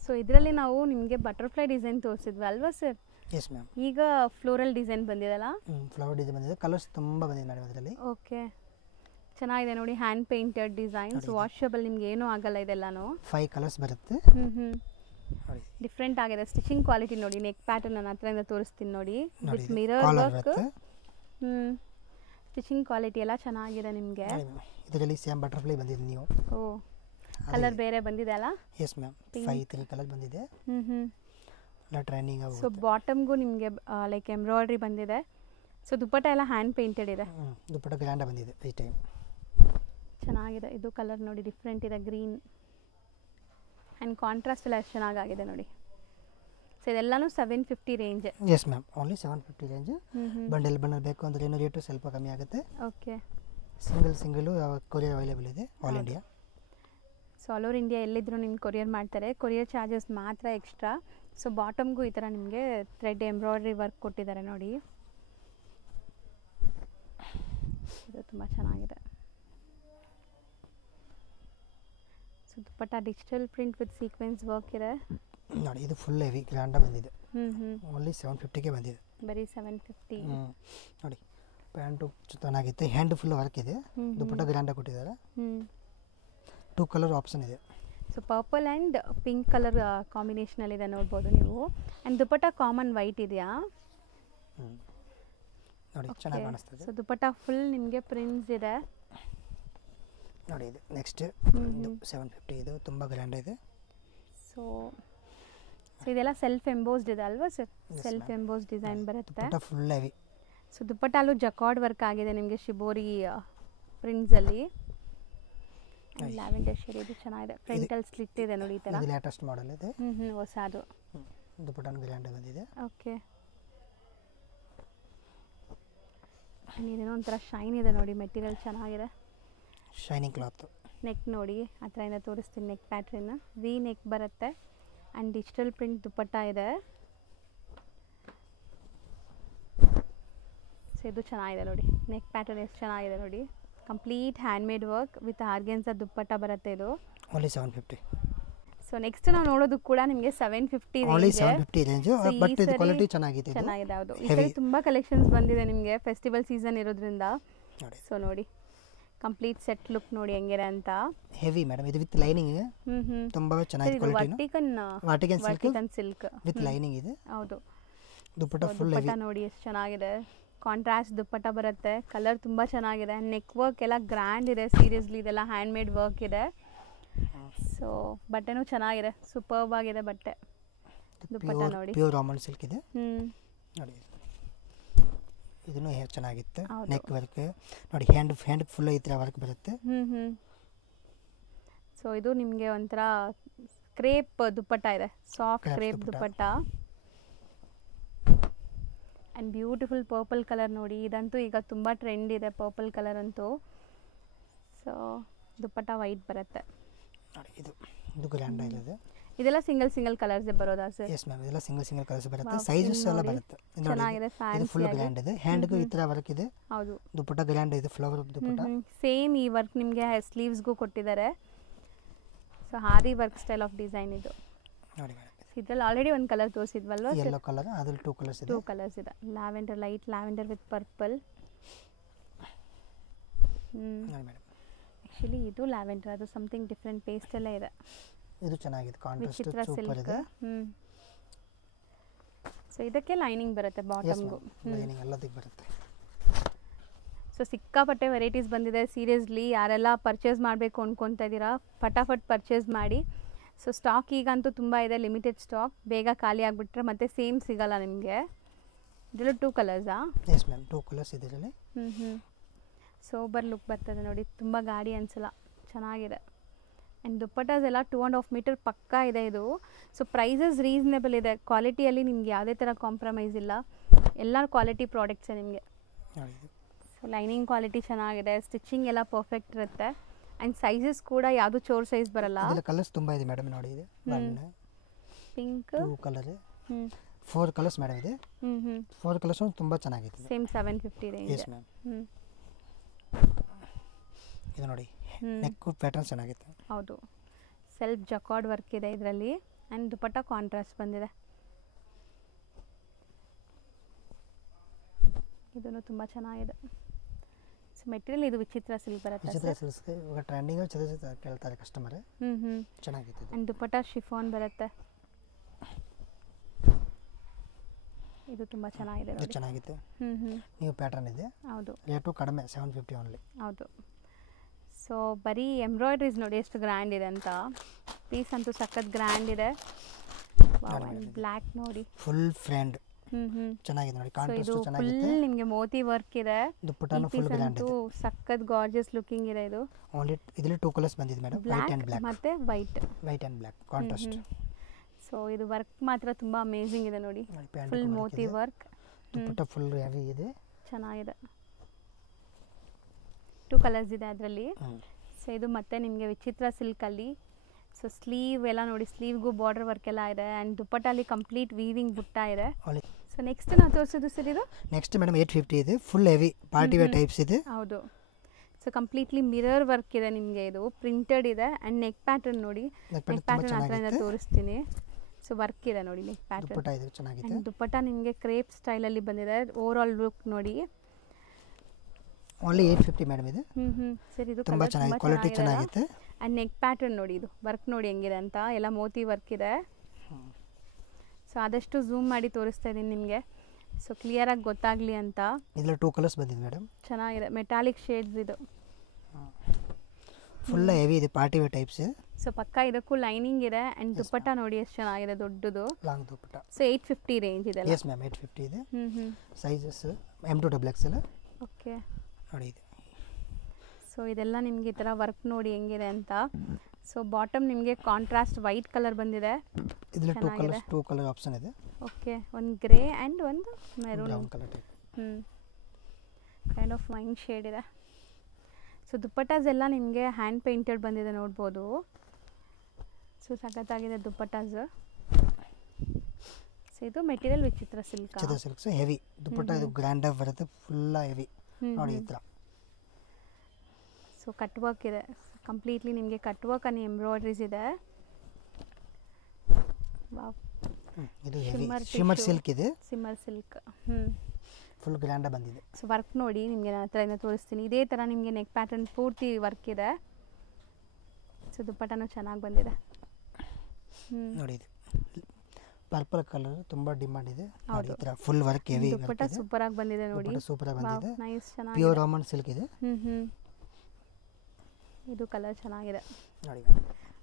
ಸೊ ಇದರಲ್ಲಿ ನಾವು ನಿಮಗೆ ಬಟರ್ಫ್ಲೈ ಡಿಸೈನ್ ತೋರಿಸಿದ್ವಿ ಅಲ್ವಾ ಸರ್? Yes ma'am. ಈಗ ಫ್ಲೋರಲ್ ಡಿಸೈನ್ ಬಂದಿದೆಲ್ಲ, ಫ್ಲವರ್ ಡಿಸೈನ್ ಬಂದಿದೆ. ಕಲರ್ಸ್ ತುಂಬ ಬಂದಿದೆ ಮೇಡಮ್ ಇದರಲ್ಲಿ. ಓಕೆ, ಚೆನ್ನಾಗಿದೆ ನೋಡಿ. ಹ್ಯಾಂಡ್ ಪೇಂಟೆಡ್ ಡಿಸೈನ್ಸ್, ವಾಷಬಲ್, ನಿಮ್ಗೆ ಏನೂ ಆಗಲ್ಲ ಇದೆಲ್ಲನೂ. 5 ಕಲರ್ಸ್ ಬರುತ್ತೆ. ಡಿಫ್ರೆಂಟ್ ಆಗಿದೆ. ಸ್ಟಿಚಿಂಗ್ ಕ್ವಾಲಿಟಿ ನೋಡಿ, ನೆಕ್ ಪ್ಯಾಟರ್ನ್ ನನ್ನ ಹತ್ರದಿಂದ ತೋರಿಸ್ತೀನಿ ನೋಡಿ, with mirror work. Stitching quality ಎಲ್ಲ ಚೆನ್ನಾಗಿದೆ ನಿಮಗೆ. ಇದರಲ್ಲಿ ಸೇಮ್ ಬಟರ್ಫ್ಲೈ ಬಂದಿದೆ ನೀವು. ಓ, ಕಲರ್ ಬೇರೆ ಬಂದಿದೆ ಅಲ್ಲ? ಎಸ್ ಮ್ಯಾಮ್, 3 ಕಲರ್ ಬಂದಿದೆ. ಎಲ್ಲ ಟ್ರೆಂಡಿಂಗ್ ಆಗುತ್ತೆ. ಸೊ ಬಾಟಮ್ಗೂ ನಿಮಗೆ ಲೈಕ್ ಎಂಬ್ರಾಯ್ಡ್ರಿ ಬಂದಿದೆ. ಸೊ ದುಪ್ಪಟ್ಟ ಎಲ್ಲ ಹ್ಯಾಂಡ್ ಪೇಂಟೆಡ್ ಇದೆ. ದುಪ್ಪಟ್ಟ ಗ್ರ್ಯಾಂಡ್ ಬಂದಿದೆ ಈ ಟೈಮ್. ಚೆನ್ನಾಗಿದೆ. ಇದು ಕಲರ್ ನೋಡಿ, ಡಿಫ್ರೆಂಟ್ ಇದೆ, ಗ್ರೀನ್ ಆ್ಯಂಡ್ ಕಾಂಟ್ರಾಸ್ಟ್ ಎಲ್ಲ ಎಷ್ಟು ಚೆನ್ನಾಗಿದೆ ನೋಡಿ. ಸೊ ಇದೆಲ್ಲನೂ 750 range. Yes ma'am, only 750 range. Bundle ಬೇಕು ಅಂದರೆ ಏನೋ ರೇಟು ಸ್ವಲ್ಪ ಕಮ್ಮಿ ಆಗುತ್ತೆ. ಓಕೆ, ಸಿಂಗಲು ಕೊರಿಯರ್ ಅವೈಲೇಬಲ್ ಇದೆ all India. So all over India ಎಲ್ಲಿದ್ರು ನಿಮ್ಗೆ ಕೊರಿಯರ್ ಮಾಡ್ತಾರೆ. ಕೊರಿಯರ್ ಚಾರ್ಜಸ್ ಮಾತ್ರ ಎಕ್ಸ್ಟ್ರಾ. ಸೊ ಬಾಟಮ್ಗೂ ಈ ಥರ ನಿಮಗೆ ಥ್ರೆಡ್ ಎಂಬ್ರಾಯ್ಡ್ರಿ ವರ್ಕ್ ಕೊಟ್ಟಿದ್ದಾರೆ ನೋಡಿ. ಇದು ತುಂಬ ಚೆನ್ನಾಗಿದೆ. So dupatta digital print with sequence work ಇದೆ ನೋಡಿ. ಇದು ಫುಲ್ ಹೆವಿ ಗ್ರ್ಯಾಂಡ್ ಬಂದಿದೆ. ಓನ್ಲಿ 750ಗೆ ಬಂದಿದೆ, ಬರೀ 750. ನೋಡಿ ಪ್ಯಾಂಟು ಚೆನ್ನಾಗಿತ್ತು, ಹ್ಯಾಂಡ್ ಫುಲ್ ವರ್ಕ್ ಇದೆ, ದುಪ್ಪಟ್ಟ ಗ್ರ್ಯಾಂಡ್ ಕೊಟ್ಟಿದ್ದಾರೆ. 2 ಕಲರ್ ಆಪ್ಷನ್ ಇದೆ. So purple and pink colour ಕಾಂಬಿನೇಷನಲ್ಲಿ ಇದೆ ನೋಡ್ಬೋದು ನೀವು. ಆ್ಯಂಡ್ ದುಪ್ಪಟ್ಟ ಕಾಮನ್ ವೈಟ್ ಇದೆಯಾ ನೋಡಿ, ಚೆನ್ನಾಗಿ ಕಾಣಿಸ್ತದೆ. ಸೊ ದುಪ್ಪಟ್ಟ ಫುಲ್ ನಿಮಗೆ ಪ್ರಿಂಟ್ಸ್ ಇದೆ ನೋಡಿ. ಇದು ನೆಕ್ಸ್ಟ್ 750, ಇದು ತುಂಬ ಗ್ರ್ಯಾಂಡ್ ಇದೆ. ಸೊ ಇದೆಲ್ಲ ಸೆಲ್ಫ್ ಎಂಬೋಸ್ಡ್ ಇದೆ ಅಲ್ವಾ ಸರ್? ಸೆಲ್ಫ್ ಎಂಬೋಸ್ಡ್ ಡಿಸೈನ್ ಬರುತ್ತೆ. Full heavy. ಸೊ ದುಪ್ಪಟ್ಟಲ್ಲೂ ಜಕಾರ್ಡ್ ವರ್ಕ್ ಆಗಿದೆ ನಿಮಗೆ, ಶಿಬೋರಿ ಪ್ರಿಂಟ್ಸಲ್ಲಿ. ಲ್ಯಾವೆಂಡರ್ ಶೇಡ್, ಇದು ಚೆನ್ನಾಗಿದೆ. ಫ್ರಂಟಲ್ ಸ್ಲಿಟ್ ಇದೆ ನೋಡಿ ಈ ಥರ. ಇದು ಲೇಟೆಸ್ಟ್ ಮಾಡೆಲ್ ಇದೆ. ಹೊಸದು. ದುಪ್ಪಟ್ಟ ಗ್ರ್ಯಾಂಡ್ ಬಂದಿದೆ. ಓಕೆ, ಇದೇನೋ ಒಂಥರ ಶೈನ್ ಇದೆ ನೋಡಿ, ಮೆಟೀರಿಯಲ್ ಚೆನ್ನಾಗಿದೆ, ಶೈನಿಂಗ್ ಕ್ಲಾತ್. ನೆಕ್ ನೋಡಿ, ಆ ಥರದಿಂದ ತೋರಿಸ್ತೀನಿ. ನೆಕ್ ಪ್ಯಾಟ್ರನ್ ವಿ ನೆಕ್ ಬರುತ್ತೆ ಆ್ಯಂಡ್ ಡಿಜಿಟಲ್ ಪ್ರಿಂಟ್ ದುಪ್ಪಟ್ಟ ಇದೆ. ಸೊ ಇದು ಚೆನ್ನಾಗಿದೆ ನೋಡಿ, ನೆಕ್ ಪ್ಯಾಟರ್ನ್ ಎಷ್ಟು ಚೆನ್ನಾಗಿದೆ ನೋಡಿ. Complete handmade work with organza dupatta ಬರುತ್ತೆ ಇದು. ಓನ್ಲಿ 750. ಸೊ ನೆಕ್ಸ್ಟ್ ನಾವು ನೋಡೋದು ಕೂಡ ನಿಮಗೆ 750 ಓನ್ಲಿ ರೇಂಜ್ 750 ರೇಂಜ್, ಬಟ್ ಇದು ಕ್ವಾಲಿಟಿ ಚೆನ್ನಾಗಿದೆ. ಚೆನ್ನಾಗಿದೆ. ಹೌದು, ಈ ಸರಿ ತುಂಬ ಕಲೆಕ್ಷನ್ಸ್ ಬಂದಿದೆ ನಿಮಗೆ ಫೆಸ್ಟಿವಲ್ ಸೀಸನ್ ಇರೋದ್ರಿಂದ. ಸೊ ನೋಡಿ ಕಂಪ್ಲೀಟ್ ಸೆಟ್ ಲುಕ್ ನೋಡಿ ಹೆಂಗಿದೆ ಅಂತ. ಹೆವಿ ಮೇಡಮ್, ಇದು ವಿತ್ ಲೈನಿಂಗ್ ತುಂಬಾ ಚೆನ್ನಾಗಿದೆ ಕ್ವಾಲಿಟಿ. ವಾಟಿಕನ್ ಸಿಲ್ಕ್ ವಿತ್ ಲೈನಿಂಗ್ ಇದೆ. ಹೌದು, ದುಪ್ಪಟ್ಟ ಫುಲ್ ಹೆವಿ ನೋಡಿ ಎಷ್ಟು ಚೆನ್ನಾಗಿದೆ. ಕಾಂಟ್ರಾಸ್ಟ್ ದುಪ್ಪಟ್ಟ ಬರುತ್ತೆ, ಕಲರ್ ತುಂಬ ಚೆನ್ನಾಗಿದೆ. ನೆಕ್ ವರ್ಕ್ ಎಲ್ಲ ಗ್ರ್ಯಾಂಡ್ ಇದೆ, ಸೀರಿಯಸ್ಲಿ ಇದೆಲ್ಲ ಹ್ಯಾಂಡ್ ಮೇಡ್ ವರ್ಕ್ ಇದೆ. ಸೊ ಬಟ್ಟೆನೂ ಚೆನ್ನಾಗಿದೆ, ಸೂಪರ್ಬ್ ಆಗಿದೆ ಬಟ್ಟೆ. ದುಪ್ಪಟ್ಟ ನೋಡಿ ಪ್ಯೂರ್ ರಾಮನ್ ಸಿಲ್ಕ್ ಇದೆ ನೋಡಿ. ಇದನ್ನು ಚೆನ್ನಾಗಿತ್ತು. ನೆಕ್ ವರ್ಕ್ ನೋಡಿ, ಹ್ಯಾಂಡ್ ಫುಲ್ ಈ ಥರ ವರ್ಕ್ ಬರುತ್ತೆ. ಸೊ ಇದು ನಿಮಗೆ ಒಂಥರ ಕ್ರೇಪ್ ದುಪ್ಪಟ್ಟ ಇದೆ, soft crepe dupatta. And beautiful purple colour ನೋಡಿ, ಇದಂತೂ ಈಗ ತುಂಬ ಟ್ರೆಂಡ್ ಇದೆ ಪರ್ಪಲ್ ಕಲರ್ ಅಂತೂ. ಸೊ ದುಪ್ಪಟ್ಟ ವೈಟ್ ಬರುತ್ತೆ ನೋಡಿ. ಇದು ಗ್ರ್ಯಾಂಡ್ ಆಗಿದೆ. ಇದೆಲ್ಲ ಸಿಂಗಲ್ ಕಲರ್ಸ್ ಬರೋದಾ ಸರ್? ಎಸ್ ಮ್ಯಾಮ್, ಇದೆಲ್ಲ ಸಿಂಗಲ್ ಕಲರ್ಸ್ ಬರುತ್ತೆ. ಸೈಜಸ್ ಎಲ್ಲ ಬರುತ್ತೆ. ಚೆನ್ನಾಗಿದೆ, ಇದು ಫುಲ್ ಗ್ರ್ಯಾಂಡ್ ಇದೆ. ಹ್ಯಾಂಡ್ಗೂ ಈ ತರ ವರ್ಕ್ ಇದೆ. ಹೌದು, ದುಪ್ಪಟ್ಟ ಗ್ರ್ಯಾಂಡ್ ಇದೆ, ಫ್ಲವರ್ ದುಪ್ಪಟ್ಟ. ಸೇಮ್ ಈ ವರ್ಕ್ ನಿಮಗೆ ಸ್ಲೀವ್ಸ್ಗೂ ಕೊಟ್ಟಿದ್ದಾರೆ. ಸೊ ಹಾರಿ ವರ್ಕ್ ಸ್ಟೈಲ್ ಆಫ್ ಡಿಸೈನ್ ಇದು ನೋಡಿ ಮೇಡಮ್. ಇದರಲ್ಲಿ ಆಲ್ರೆಡಿ ಒಂದು ಕಲರ್ ತೋರಿಸಿದ್ವಲ್ವಾ? ಯೆಲ್ಲೋ ಕಲರ್, ಅದ್ರಲ್ಲಿ 2 ಕಲರ್ಸ್ ಇದೆ. 2 ಕಲರ್ಸ್ ಇದೆ. Lavender, light lavender with purple. ನೋಡಿ ಮೇಡಮ್, ಆ್ಯಕ್ಚುಲಿ ಇದು ಲ್ಯಾವೆಂಡರ್, ಅದು ಸಮಥಿಂಗ್ ಡಿಫ್ರೆಂಟ್ ಪೇಸ್ಟ್ ಎಲ್ಲ ಇದೆ. ಇದು ಚೆನ್ನಾಗಿದೆ, ಕಾಂಟ್ರಾಸ್ಟ್ ವಿಚಿತ್ರ ಸೂಪರ್ ಇದೆ. ಸೊ ಇದಕ್ಕೆ ಲೈನಿಂಗ್ ಬರುತ್ತೆ ಬಾಟಮ್ಗೂ. ಲೈನಿಂಗ್ ಎಲ್ಲದಕ್ಕೆ ಬರುತ್ತೆ. ಸೊ ಸಿಕ್ಕಾಪಟ್ಟೆ ವೆರೈಟೀಸ್ ಬಂದಿದೆ. ಸೀರಿಯಸ್ಲಿ ಯಾರೆಲ್ಲ ಪರ್ಚೇಸ್ ಮಾಡಬೇಕು ಅಂದ್ಕೊತಾ ಇದ್ದೀರಾ ಫಟಾಫಟ್ ಪರ್ಚೇಸ್ ಮಾಡಿ. ಸೊ ಸ್ಟಾಕ್ ಈಗಂತೂ ತುಂಬ ಇದೆ, ಲಿಮಿಟೆಡ್ ಸ್ಟಾಕ್. ಬೇಗ ಖಾಲಿ ಆಗಿಬಿಟ್ರೆ ಮತ್ತೆ ಸೇಮ್ ಸಿಗಲ್ಲ ನಿಮಗೆ. ಇದರಲ್ಲೂ 2 ಕಲರ್ಸಾ? ಎಸ್ ಮ್ಯಾಮ್, 2 ಕಲರ್ಸ್ ಇದೆ ಇದರಲ್ಲಿ. ಸೋಬರ್ ಲುಕ್ ಬರ್ತದೆ ನೋಡಿ, ತುಂಬ ಗಾಡಿ ಅನಿಸಲ್ಲ, ಚೆನ್ನಾಗಿದೆ. ಆ್ಯಂಡ್ ದುಪ್ಪಟ್ಟಾಸ್ ಎಲ್ಲ 2.5 ಮೀಟರ್ ಪಕ್ಕಾ ಇದೆ ಇದು. ಸೊ ಪ್ರೈಸಸ್ ರೀಸನೇಬಲ್ ಇದೆ, ಕ್ವಾಲಿಟಿಯಲ್ಲಿ ನಿಮ್ಗೆ ಯಾವುದೇ ಥರ ಕಾಂಪ್ರಮೈಸ್ ಇಲ್ಲ. ಎಲ್ಲ ಕ್ವಾಲಿಟಿ ಪ್ರಾಡಕ್ಟ್ಸೇ ನಿಮಗೆ. ಸೊ ಲೈನಿಂಗ್ ಕ್ವಾಲಿಟಿ ಚೆನ್ನಾಗಿದೆ, ಸ್ಟಿಚಿಂಗ್ ಎಲ್ಲ ಪರ್ಫೆಕ್ಟ್ ಇರುತ್ತೆ. ಆ್ಯಂಡ್ ಸೈಜಸ್ ಕೂಡ ಯಾವುದು ಚೋರ್ ಸೈಜ್ ಬರಲ್ಲ. ಕಲರ್ಸ್ ತುಂಬ ಇದೆ ಮೇಡಮ್ ನೋಡಿ. ಇದೆ ಪಿಂಕ್, 2 ಕಲರ್, 4 ಕಲರ್ಸ್ ಮೇಡಮ್ ಇದೆ. 4 ಕಲರ್ಸ್ ತುಂಬ ಚೆನ್ನಾಗಿದೆ. Same 750 range. Yes ma'am. ಇದು ನೋಡಿ, ನೆಕ್ ಪ್ಯಾಟರ್ನ್ ಚೆನ್ನಾಗಿದೆ. ಹೌದು, ಸೆಲ್ಫ್ ಜಕಾರ್ಡ್ ವರ್ಕ್ ಇದೆ ಇದರಲ್ಲಿ. ಆ್ಯಂಡ್ ದುಪ್ಪಟ್ಟ ಕಾಂಟ್ರಾಸ್ಟ್ ಬಂದಿದೆ. ಇದನ್ನು ತುಂಬ ಚೆನ್ನಾಗಿದೆ. ಸೊ ಮೆಟೀರಿಯಲ್ ಇದು ವಿಚಿತ್ರ ಸಿಲ್ಕ್ ಬರುತ್ತೆ. ವಿಚಿತ್ರ ಸಿಲ್ಕ್ ಇವಾಗ ಟ್ರೆಂಡಿಂಗ್ ಕೇಳ್ತಾರೆ ಕಸ್ಟಮರ್. ಚೆನ್ನಾಗಿದೆ. ಆ್ಯಂಡ್ ದುಪ್ಪಟ್ಟ ಶಿಫಾನ್ ಬರುತ್ತೆ. ಇದು ತುಂಬ ಚೆನ್ನಾಗಿದೆ. ಇದು ಚೆನ್ನಾಗಿದೆ. ನೀವು ಪ್ಯಾಟರ್ನ್ ಇದೆ. ಹೌದು, ರೇಟು ಕಡಿಮೆ, 750 ಓನ್ಲಿ. ಹೌದು. ಸೊ ಬರೀ ಎಂಬ್ರಾಯ್ಡ್ರೀಸ್ ನೋಡಿ ಎಷ್ಟು ಗ್ರ್ಯಾಂಡ್ ಇದೆ ಅಂತ. ಪೀಸ್ ಅಂತೂ ಸಖತ್ ಗ್ರ್ಯಾಂಡ್ ಇದೆ. ಬ್ಲ್ಯಾಕ್ ನೋಡಿ, ಫುಲ್ ಫ್ರೆಂಡ್ ಚೆನ್ನಾಗಿದೆ ನೋಡಿ. ಕಾಂಟ್ರಾಸ್ಟ್ ಚೆನ್ನಾಗಿದೆ. ಫುಲ್ ನಿಮಗೆ ಮೋತಿ ವರ್ಕ್ ಇದೆ. ದುಪ್ಪಟ್ಟನು ಫುಲ್ ಗ್ರ್ಯಾಂಡ್ ಇದೆ. ಸಖತ್ ಗಾರ್ಜಿಯಸ್ ಲುಕಿಂಗ್ ಇದೆ ಇದು. ಓನ್ಲಿ ಇದರಲ್ಲಿ 2 ಕಲರ್ಸ್ ಬಂದಿದೆ ಮೇಡಮ್, ವೈಟ್ ಅಂಡ್ ಬ್ಲ್ಯಾಕ್. ಮತ್ತೆ white and black contrast. So ಇದು ವರ್ಕ್ ಮಾತ್ರ ತುಂಬ ಅಮೇಜಿಂಗ್ ಇದೆ ನೋಡಿ, ಫುಲ್ ಮೋತಿ ವರ್ಕ್. ದುಪ್ಪಟ್ಟ ಫುಲ್ ಹೆವಿ ಇದೆ, ಚೆನ್ನಾಗಿದೆ. 2 ಕಲರ್ಸ್ ಇದೆ ಅದರಲ್ಲಿ. ಸೊ ಇದು ಮತ್ತೆ ನಿಮಗೆ ವಿಚಿತ್ರ ಸಿಲ್ಕಲ್ಲಿ. ಸೊ ಸ್ಲೀವ್ ಎಲ್ಲ ನೋಡಿ, ಸ್ಲೀವ್ಗೂ ಬಾರ್ಡರ್ ವರ್ಕ್ ಎಲ್ಲ ಇದೆ. ಆ್ಯಂಡ್ ದುಪ್ಪಟ್ಟಲ್ಲಿ ಕಂಪ್ಲೀಟ್ ವೀವಿಂಗ್ ಬುಟ್ಟ ಇದೆ. ಸೊ ನೆಕ್ಸ್ಟ್ ನಾವು ತೋರಿಸೋದು ಸರ್ ಇದು. ನೆಕ್ಸ್ಟ್ ಮೇಡಮ್ 850 ಇದೆ, full heavy party wear types ಇದೆ. ಹೌದು. ಸೊ ಕಂಪ್ಲೀಟ್ಲಿ ಮಿರರ್ ವರ್ಕ್ ಇದೆ ನಿಮಗೆ, ಇದು ಪ್ರಿಂಟೆಡ್ ಇದೆ. ಆ್ಯಂಡ್ ನೆಕ್ ಪ್ಯಾಟರ್ನ್ ನೋಡಿ, ನೆಕ್ ಪ್ಯಾಟರ್ನ್ ಹತ್ರದಿಂದ ತೋರಿಸ್ತೀನಿ. ಸೊ ವರ್ಕ್ ಇದೆ ನೋಡಿ ನೆಕ್ ಪ್ಯಾಟರ್ನ್. ದುಪ್ಪಟ್ಟ ನಿಮಗೆ ಕ್ರೇಪ್ ಸ್ಟೈಲಲ್ಲಿ ಬಂದಿದೆ. ಓವರ್ ಆಲ್ ಲುಕ್ ನೋಡಿ. ಓನ್ಲಿ 850 ಮೇಡಮ್ ಇದು. ಸರ್ ಇದು ತುಂಬಾ ಚೆನ್ನಾಗಿದೆ, ಕ್ವಾಲಿಟಿ ಚೆನ್ನಾಗಿದೆ. ಆ್ಯಂಡ್ ನೆಕ್ ಪ್ಯಾಟರ್ನ್ ನೋಡಿ, ಇದು ವರ್ಕ್ ನೋಡಿ ಹೆಂಗಿದೆ ಅಂತ, ಎಲ್ಲ ಮೋತಿ ವರ್ಕ್ ಇದೆ. ಸೊ ಆದಷ್ಟು ಝೂಮ್ ಮಾಡಿ ತೋರಿಸ್ತಾ ಇದ್ದೀನಿ ನಿಮಗೆ, ಸೊ ಕ್ಲಿಯರಾಗಿ ಗೊತ್ತಾಗಲಿ ಅಂತ. ಇದರಲ್ಲಿ 2 ಕಲರ್ಸ್ ಬಂದಿದೆ ಮೇಡಮ್. ಚೆನ್ನಾಗಿದೆ, ಮೆಟಾಲಿಕ್ ಶೇಡ್ಸ್ ಇದು. ಫುಲ್ ಹೆವಿ ಇದೆ, ಪಾರ್ಟಿ ವೇರ್ ಟೈಪ್ಸ್. ಸೊ ಪಕ್ಕ ಇದಕ್ಕೂ ಲೈನಿಂಗ್ ಇದೆ. ಆ್ಯಂಡ್ ದುಪ್ಪಟ್ಟ ನೋಡಿ ಎಷ್ಟು ಚೆನ್ನಾಗಿದೆ, ದೊಡ್ಡದು ಲಾಂಗ್ ದುಪ್ಪಟ್ಟ. ಸೊ 850 ರೇಂಜ್ ಇದೆ. ಎಸ್ ಮ್ಯಾಮ್, 850 ಇದೆ. Sizes M2XL. ಓಕೆ ನೋಡಿ ಇದು. ಸೊ ಇದೆಲ್ಲ ನಿಮಗೆ ಈ ಥರ ವರ್ಕ್ ನೋಡಿ ಹೆಂಗಿದೆ ಅಂತ. ಸೊ ಬಾಟಮ್ ನಿಮಗೆ ಕಾಂಟ್ರಾಸ್ಟ್ ವೈಟ್ ಕಲರ್ ಬಂದಿದೆ. ಇದರಲ್ಲಿ 2 ಕಲರ್ ಆಪ್ಷನ್ ಇದೆ. ಓಕೆ, ಒಂದು ಗ್ರೇ ಆ್ಯಂಡ್ ಒಂದು maroon colour type. Kind of wine shade ಇದೆ. ಸೊ ದುಪ್ಪಟ್ಟಾಸ್ ಎಲ್ಲ ನಿಮಗೆ ಹ್ಯಾಂಡ್ ಪೇಂಟೆಡ್ ಬಂದಿದೆ ನೋಡ್ಬೋದು. ಸೊ ಸಖತ್ತಾಗಿದೆ ದುಪ್ಪಟ್ಟಾಸ್. ಸೊ ಇದು material Vichitra silk. Chitra silks heavy dupatta. ಇದು ಗ್ರ್ಯಾಂಡ್ ಆಗಿ ಬರುತ್ತೆ, ಫುಲ್ ಹೆವಿ ನೋಡಿ ಈ ಥರ. ಸೊ ಕಟ್ ವರ್ಕ್ ಇದೆ, ಕಂಪ್ಲೀಟ್ಲಿ ನಿಮಗೆ ಕಟ್ ವರ್ಕ್ ಆ್ಯಂಡ್ ಎಂಬ್ರಾಯ್ಡ್ರೀಸ್ ಇದೆ. ವಾವ್, ಇದು ಹೆವಿ ಶಿಮ್ಮರ್ ಸಿಲ್ಕ್ ಇದೆ, ಸಿಮ್ಮರ್ ಸಿಲ್ಕ್. ಫುಲ್ ಗ್ರ್ಯಾಂಡ್ ಬಂದಿದೆ. ಸೊ ವರ್ಕ್ ನೋಡಿ ನಿಮಗೆ ನಾನು ಹತ್ರದಿಂದ ತೋರಿಸ್ತೀನಿ. ಇದೇ ಥರ ನಿಮಗೆ ನೆಕ್ ಪ್ಯಾಟರ್ನ್ ಪೂರ್ತಿ ವರ್ಕ್ ಇದೆ. ಸೊ ದುಪ್ಪಟ್ಟನೂ ಚೆನ್ನಾಗಿ ಬಂದಿದೆ. ನೋಡಿ ಇದು ಪರ್ಪಲ್ ಕಲರ್ ತುಂಬಾ ಡಿಮಾಂಡ್ ಇದೆ. ನೋಡಿ ಈ ತರ ಫುಲ್ ವರ್ಕ್ ಹೆವಿ ದುಪ್ಪಟ್ಟ ಸೂಪರ್ ಆಗಿ ಬಂದಿದೆ ನೋಡಿ. ಸೂಪರ್ ಆಗಿ ಬಂದಿದೆ. ನೈಸ್, ಚೆನ್ನಾಗಿ ಪ್ಯೂರ್ ರಾಮನ್ ಸಿಲ್ಕ್ ಇದೆ. ಇದು ಕಲರ್ ಚೆನ್ನಾಗಿದೆ. ನೋಡಿ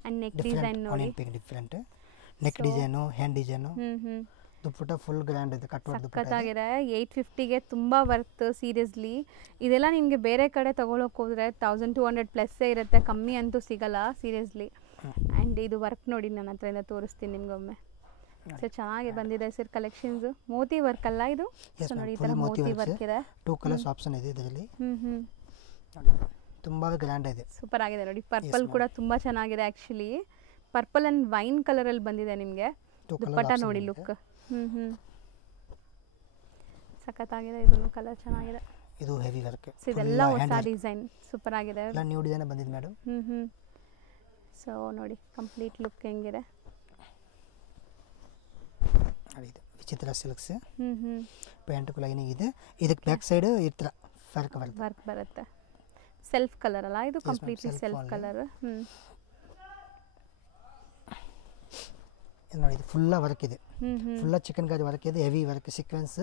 ಅಂಡ್ ನೆಕ್ ಡಿಸೈನ್ ನೋಡಿ, different neck design, hand design. Dupatta full grand ಇದೆ, ಕಟ್ ವರ್ಕ್ ದುಪ್ಪಟ್ಟ ಸಕ್ಕತ್ತಾಗಿದೆ. 850ಗೆ ತುಂಬ ವರ್ತ್ ಸೀರಿಯಸ್ಲಿ. ಇದೆಲ್ಲ ನಿಮಗೆ ಬೇರೆ ಕಡೆ ತೊಗೊಳಕ್ಕೆ ಹೋದರೆ 1200 ಪ್ಲಸ್ಸೇ ಇರುತ್ತೆ, ಕಮ್ಮಿ ಅಂತೂ ಸಿಗಲ್ಲ ಸೀರಿಯಸ್ಲಿ. ಆ್ಯಂಡ್ ಇದು ವರ್ಕ್ ನೋಡಿ ನಾನು ಹತ್ರದಿಂದ ತೋರಿಸ್ತೀನಿ ನಿಮ್ಗೊಮ್ಮೆ. ಸೊ ಚೆನ್ನಾಗಿ ಬಂದಿದೆ ಸರ್ ಕಲೆಕ್ಷನ್ಸು. ಮೋತಿ ವರ್ಕ್ ಅಲ್ಲ ಇದು? ಸೊ ನೋಡಿ ಈ ಥರ ಮೋತಿ ವರ್ಕ್ ಇದೆ. 2 ಕಲರ್ಸ್ ಆಪ್ಷನ್ ಇದೆ ಇದರಲ್ಲಿ. ತುಂಬಾ ಗ್ರ್ಯಾಂಡ್ ಇದೆ, ಸೂಪರ್ ಆಗಿದೆ ನೋಡಿ. ಪರ್ಪಲ್ ಕೂಡ ತುಂಬ ಚೆನ್ನಾಗಿದೆ ಆ್ಯಕ್ಚುಲಿ. ಪರ್ಪಲ್ ಆ್ಯಂಡ್ ವೈನ್ ಕಲರಲ್ಲಿ ಬಂದಿದೆ ನಿಮಗೆ. ದುಪ್ಪಟ್ಟ ನೋಡಿ ಲುಕ್. ಸಖತ್ತಾಗಿದೆ. ಇದನ್ನು ಕಲರ್ ಚೆನ್ನಾಗಿದೆ. ಇದು ಹೆವಿ ವರ್ಕ್. ಸೊ ಇದೆಲ್ಲ ಹೊಸ ಡಿಸೈನ್, ಸೂಪರ್ ಆಗಿದೆ. ಎಲ್ಲ ನ್ಯೂ ಡಿಸೈನ್ ಬಂದಿದೆ ಮೇಡಮ್. ಸೊ ನೋಡಿ ಕಂಪ್ಲೀಟ್ ಲುಕ್ ಹೆಂಗಿದೆ. ನೋಡಿ ಇದು ವಿಚಿತ್ರ ಸಿಲ್ಕ್ಸ್. ಪ್ಯಾಂಟ್ ಲೈನಿಂಗ್ ಇದೆ. ಇದಕ್ಕೆ ಬ್ಯಾಕ್ ಸೈಡ್ ಈ ಥರ ವರ್ಕ್ ಬರುತ್ತೆ. ಸೆಲ್ಫ್ ಕಲರ್ ಅಲ್ಲ ಇದು? Completely self colour. ನೋಡಿ ಇದು ಫುಲ್ ವರ್ಕ್ ಇದೆ, ಫುಲ್ ಚಿಕನ್ ಗಾರಿ ವರ್ಕ್ ಇದೆ, ಹೆವಿ ವರ್ಕ್ ಸೀಕ್ವೆನ್ಸ್.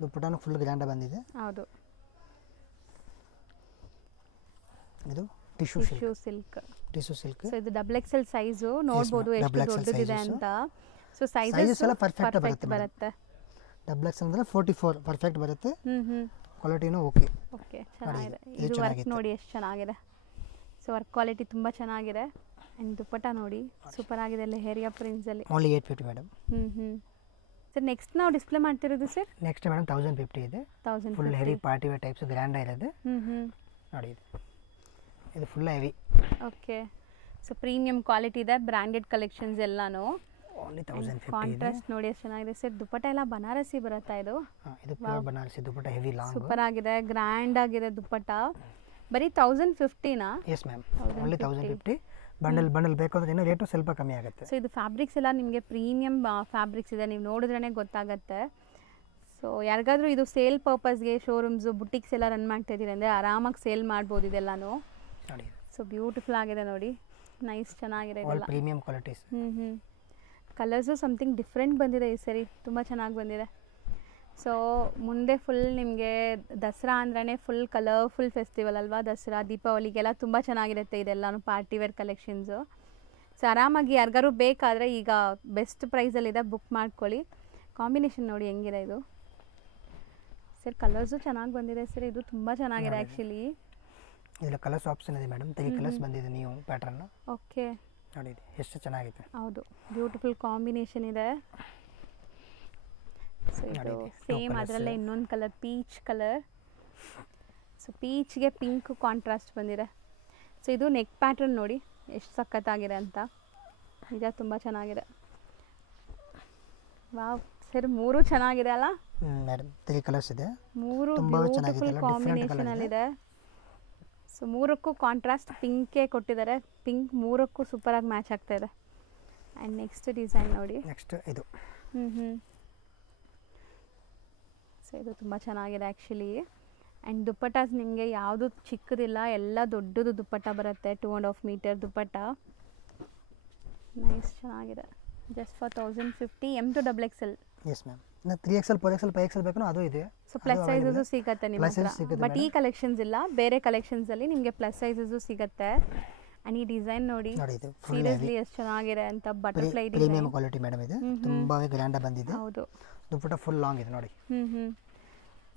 ದುಪ್ಪಟ್ಟನು ಫುಲ್ ಗ್ರ್ಯಾಂಡ್ ಬಂದಿದೆ. ಹೌದು. ಇದು ಟಿಶ್ಯೂ ಸಿಲ್ಕ್. ಸೊ ಇದು XXL ಸೈಜ್ ನೋಡಬಹುದು ಎಷ್ಟು ದೊಡ್ಡದಿದೆ ಅಂತ. ಸೊ ಸೈಜಸ್ ಎಲ್ಲ ಪರ್ಫೆಕ್ಟ್ ಬರುತ್ತೆ. XXL ಅಂದ್ರೆ 44 ಪರ್ಫೆಕ್ಟ್ ಬರುತ್ತೆ. ಕ್ವಾಲಿಟಿನೂ ಓಕೆ. ಚೆನ್ನಾಗಿದೆ. ಇದು ವರ್ಕ್ ನೋಡಿ ಎಷ್ಟು ಚೆನ್ನಾಗಿದೆ. ಸೊ ವರ್ಕ್ ಕ್ವಾಲಿಟಿ ತುಂಬ ಚೆನ್ನಾಗಿದೆ. ಆ್ಯಂಡ್ ದುಪ್ಪಟ್ಟ ನೋಡಿ ಸೂಪರ್ ಆಗಿದೆ. ಲೆಹರಿಯಾ ಪ್ರಿಂಟ್ಸ್ ಅಲ್ಲಿ ಓನ್ಲಿ 850 ಮೇಡಮ್. ಸರ್ ನೆಕ್ಸ್ಟ್ ನಾವು ಡಿಸ್ಪ್ಲೇ ಮಾಡ್ತಿರೋದು ಸರ್? ನೆಕ್ಸ್ಟ್ ಮೇಡಮ್ 1050 ಇದೆ. Full heavy party wear types grand ಇರೋದು. ನೋಡಿ ಇದು full heavy. Okay. So premium quality ಇದೆ, ಬ್ರಾಂಡೆಡ್ ಕಲೆಕ್ಷನ್ಸ್ ಎಲ್ಲಾನು. ಓನ್ಲಿ 1050 ಕಾಂಟ್ರಾಸ್ಟ್ ನೋಡಿ ಎಷ್ಟು ಚೆನ್ನಾಗಿದೆ ಸರ್. ದುಪ್ಪಟ್ಟ ಎಲ್ಲ ಬನಾರಸಿ ಬರುತ್ತಾ ಇದು? ಇದು pure Banarasi dupatta, heavy long. Super ಆಗಿದೆ, ಗ್ರ್ಯಾಂಡ್ ಆಗಿದೆ ದುಪ್ಪಟ್ಟ. ಬರೀ 1050ನಾ? Yes ma'am, only 1050. ಬಂಡಲ್ ಬೇಕಂದ್ರೆ ಇನ್ನೂ ರೇಟು ಸ್ವಲ್ಪ ಕಮ್ಮಿ ಆಗುತ್ತೆ. ಸೊ ಇದು ಫ್ಯಾಬ್ರಿಕ್ಸ್ ಎಲ್ಲ ನಿಮಗೆ ಪ್ರೀಮಿಯಂ ಫ್ಯಾಬ್ರಿಕ್ಸ್ ಇದೆ, ನೀವು ನೋಡಿದ್ರೇ ಗೊತ್ತಾಗುತ್ತೆ. ಸೊ ಯಾರಿಗಾದ್ರೂ ಇದು ಸೇಲ್ ಪರ್ಪಸ್ಗೆ ಶೋರೂಮ್ಸು ಬುಟಿಕ್ಸ್ ಎಲ್ಲ ರನ್ ಮಾಡ್ತಾ ಇದ್ದೀರಿ ಅಂದರೆ ಆರಾಮಾಗಿ ಸೇಲ್ ಮಾಡ್ಬೋದು ಇದೆಲ್ಲನೂ. ಸೊ ಬ್ಯೂಟಿಫುಲ್ ಆಗಿದೆ ನೋಡಿ, ನೈಸ್, ಚೆನ್ನಾಗಿದೆ ಇದೆಲ್ಲ. Premium qualities. Colours something different ಬಂದಿದೆ ಈ ಸರಿ, ತುಂಬ ಚೆನ್ನಾಗಿ ಬಂದಿದೆ. ಸೊ ಮುಂದೆ ಫುಲ್ ನಿಮಗೆ ದಸರಾ ಅಂದ್ರೇ ಫುಲ್ ಕಲರ್ಫುಲ್ ಫೆಸ್ಟಿವಲ್ ಅಲ್ವಾ? ದಸರಾ ದೀಪಾವಳಿಗೆಲ್ಲ ತುಂಬ ಚೆನ್ನಾಗಿರುತ್ತೆ ಇದೆಲ್ಲನೂ ಪಾರ್ಟಿ ವೇರ್ ಕಲೆಕ್ಷನ್ಸು. ಸೊ ಆರಾಮಾಗಿ ಯಾರಿಗಾರು ಬೇಕಾದರೆ ಈಗ ಬೆಸ್ಟ್ ಪ್ರೈಸಲ್ಲಿದೆ, ಬುಕ್ ಮಾಡ್ಕೊಳ್ಳಿ. ಕಾಂಬಿನೇಷನ್ ನೋಡಿ ಹೆಂಗಿದೆ ಇದು ಸರ್. ಕಲರ್ಸು ಚೆನ್ನಾಗಿ ಬಂದಿದೆ ಸರ್, ಇದು ತುಂಬ ಚೆನ್ನಾಗಿದೆ ಆ್ಯಕ್ಚುಲಿ. ಇದರಲ್ಲಿ ಕಲರ್ಸ್ ಆಪ್ಷನ್ ಇದೆ ಮೇಡಮ್, 3 ಕಲರ್ಸ್ ಬಂದಿದೆ ನ್ಯೂ ಪ್ಯಾಟರ್ನ್. ಓಕೆ, ನೋಡಿ ಎಷ್ಟು ಚೆನ್ನಾಗಿದೆ. ಹೌದು, ಬ್ಯೂಟಿಫುಲ್ ಕಾಂಬಿನೇಷನ್ ಇದೆ. ಸೊ ಇದು ಸೇಮ್ ಅದರಲ್ಲೇ ಇನ್ನೊಂದು ಕಲರ್, ಪೀಚ್ ಕಲರ್. ಸೊ ಪೀಚ್ಗೆ ಪಿಂಕ್ ಕಾಂಟ್ರಾಸ್ಟ್ ಬಂದಿದೆ. ಸೊ ಇದು ನೆಕ್ ಪ್ಯಾಟರ್ನ್ ನೋಡಿ ಎಷ್ಟು ಸಖತ್ತಾಗಿದೆ ಅಂತ, ನಿಜ ತುಂಬ ಚೆನ್ನಾಗಿದೆ. ವಾವ್ ಸರ್, 3 ಚೆನ್ನಾಗಿದೆ ಅಲ್ಲ ಮೇಡಮ್? 3 ಕಲರ್ಸ್ ಇದೆ, 3 ಬ್ಯೂಟಿಫುಲ್ ಕಾಂಬಿನೇಷನಲ್ಲಿದೆ. ಸೊ 3ಕ್ಕೂ ಕಾಂಟ್ರಾಸ್ಟ್ ಪಿಂಕೇ ಕೊಟ್ಟಿದ್ದಾರೆ. ಪಿಂಕ್ 3ಕ್ಕೂ ಸೂಪರಾಗಿ ಮ್ಯಾಚ್ ಆಗ್ತಾ ಇದೆ. ಆ್ಯಂಡ್ ನೆಕ್ಸ್ಟ್ ಡಿಸೈನ್ ನೋಡಿ. ನೆಕ್ಸ್ಟ್ ಇದು. ಸೊ ಇದು ತುಂಬ ಚೆನ್ನಾಗಿದೆ ಆ್ಯಕ್ಚುಲಿ. ಆ್ಯಂಡ್ ದುಪ್ಪಟ್ಟಾಸ್ ನಿಮಗೆ ಯಾವುದು ಚಿಕ್ಕದಿಲ್ಲ, ಎಲ್ಲ ದೊಡ್ಡದು ದುಪ್ಪಟ್ಟ ಬರುತ್ತೆ. 2.5 ಮೀಟರ್ ದುಪ್ಪಟ್ಟ, ನೈಸ್, ಚೆನ್ನಾಗಿದೆ. Just for 1050. M to XXL. Yes ma'am. 3XL 4XL 5XL ಬೇಕು ಅದು ಇದೆ. ಸೊ ಪ್ಲಸ್ ಸೈಜಸ್ಸು ಸಿಗುತ್ತೆ ನಿಮ್ಮ ಹತ್ರ. ಬಟ್ ಈ ಕಲೆಕ್ಷನ್ಸ್ ಇಲ್ಲ, ಬೇರೆ ಕಲೆಕ್ಷನ್ಸಲ್ಲಿ ನಿಮಗೆ ಪ್ಲಸ್ ಸೈಜಸ್ಸು ಸಿಗುತ್ತೆ. ಆ್ಯಂಡ್ ಈ ಡಿಸೈನ್ ನೋಡಿ ಸೀರಿಯಸ್ಲಿ ಎಷ್ಟು ಚೆನ್ನಾಗಿದೆ ಅಂತ. Butterfly design, premium quality madam ಇದೆ, ತುಂಬಾ ಗ್ರ್ಯಾಂಡ್ ಬಂದಿದೆ. ಹೌದು, ದುಪ್ಪಟ್ಟ ಫುಲ್ ಲಾಂಗ್ ಇದೆ ನೋಡಿ.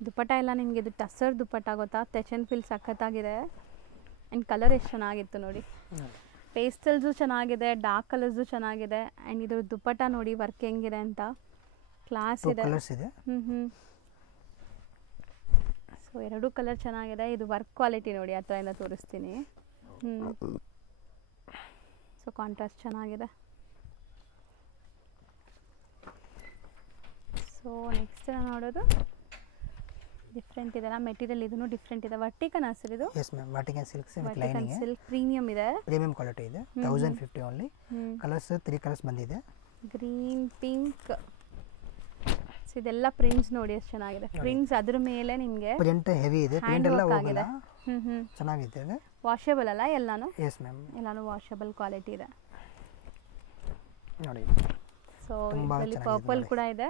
ದುಪ್ಪಟ್ಟ ಎಲ್ಲ ನಿಮಗೆ ಇದು ಟಸರ್ ದುಪ್ಪಟ್ಟ ಗೊತ್ತಾ? ಟೆಚನ್ ಫಿಲ್ ಸಖತ್ತಾಗಿದೆ. ಆ್ಯಂಡ್ ಕಲರ್ ಎಷ್ಟು ಚೆನ್ನಾಗಿತ್ತು ನೋಡಿ. ಪೇಸ್ಟಲ್ಸು ಚೆನ್ನಾಗಿದೆ, ಡಾರ್ಕ್ ಕಲರ್ಸು ಚೆನ್ನಾಗಿದೆ. ಆ್ಯಂಡ್ ಇದು ದುಪ್ಪಟ್ಟ ನೋಡಿ ವರ್ಕ್ ಹೆಂಗಿದೆ ಅಂತ, ಕ್ಲಾಸ್ ಇದೆ. ಸೊ 2 ಕಲರ್ ಚೆನ್ನಾಗಿದೆ. ಇದು ವರ್ಕ್ ಕ್ವಾಲಿಟಿ ನೋಡಿ, ಹತ್ರದಿಂದ ತೋರಿಸ್ತೀನಿ. ಸೊ ಕಾಂಟ್ರಾಸ್ಟ್ ಚೆನ್ನಾಗಿದೆ. ಸೊ ನೆಕ್ಸ್ಟ್ ನೋಡೋದು ಡಿಫ್ರೆಂಟ್ ಇದೆಲ್ಲ ಮೆಟೀರಿಯಲ್ ಇದೂ ಡಿಫ್ರೆಂಟ್ ಇದೆ. ವರ್ಟಿಕನ್ ಸರ್ ಇದು? Yes ma'am, Vatican silks with Vatican lining. Silk premium ಇದೆ, ಪ್ರೀಮಿಯಂ ಕ್ವಾಲಿಟಿ ಇದೆ. 1050 ಓನ್ಲಿ. ಕಲರ್ಸ್ 3 ಕಲರ್ಸ್ ಬಂದಿದೆ. Green, pink. ಸೊ ಇದೆಲ್ಲ ಪ್ರಿಂಟ್ಸ್ ನೋಡಿ ಎಷ್ಟು ಚೆನ್ನಾಗಿದೆ. ಪ್ರಿಂಟ್ಸ್ ಅದ್ರ ಮೇಲೆ ನಿಮಗೆ ಪ್ರಿಂಟ್ ಹೆವಿ ಇದೆ, ಪ್ರಿಂಟ್ ಎಲ್ಲ ಹೋಗಲ್ಲ. ಹ್ಞೂ ಚೆನ್ನಾಗಿದೆ ಇದು. ವಾಷೇಬಲ್ ಅಲ್ಲ ಎಲ್ಲಾನು? ಎಸ್ ಮ್ಯಾಮ್, ಎಲ್ಲಾನು ವಾಷೇಬಲ್ ಕ್ವಾಲಿಟಿ ಇದೆ ನೋಡಿ. ಸೊ ಇದರಲ್ಲಿ ಪರ್ಪಲ್ ಕೂಡ ಇದೆ.